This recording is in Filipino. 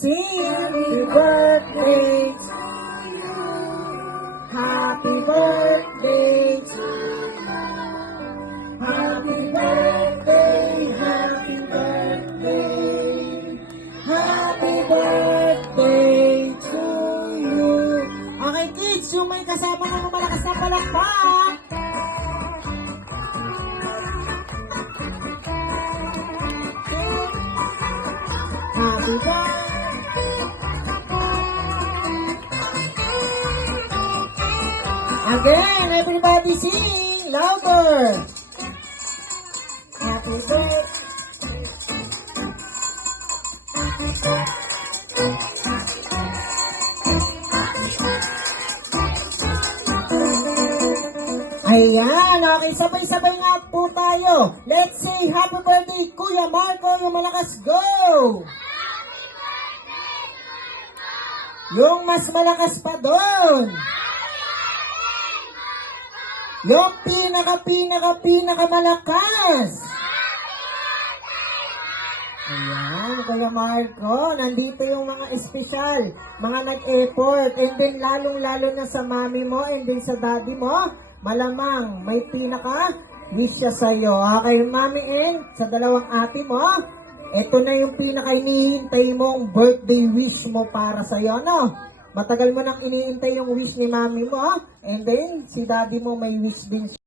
Sing happy birthday to you. Happy birthday to you. Happy birthday, happy birthday. Happy birthday to you. Okay kids, yung may kasama ng malakas na palakpak. Happy birthday. Again, everybody sing louder. Happy birthday. Ayan, okay, sabay-sabay nga po tayo. Let's say happy birthday, Kuya Marco, yung malakas, go! Yung mas malakas pa doon. Yung pinaka malakas. Ayan, Kuya Marco, nandito yung mga espesyal, mga nag-effort, and then lalong-lalo na sa mami mo, and then sa daddy mo, malamang may pinaka-wish siya sa'yo. Okay, mami and sa dalawang ate mo, ito na yung pinaka-inihintay mong birthday wish mo para sa'yo, no? Matagal mo nang iniintay yung wish ni mami mo, and then si daddy mo may wish din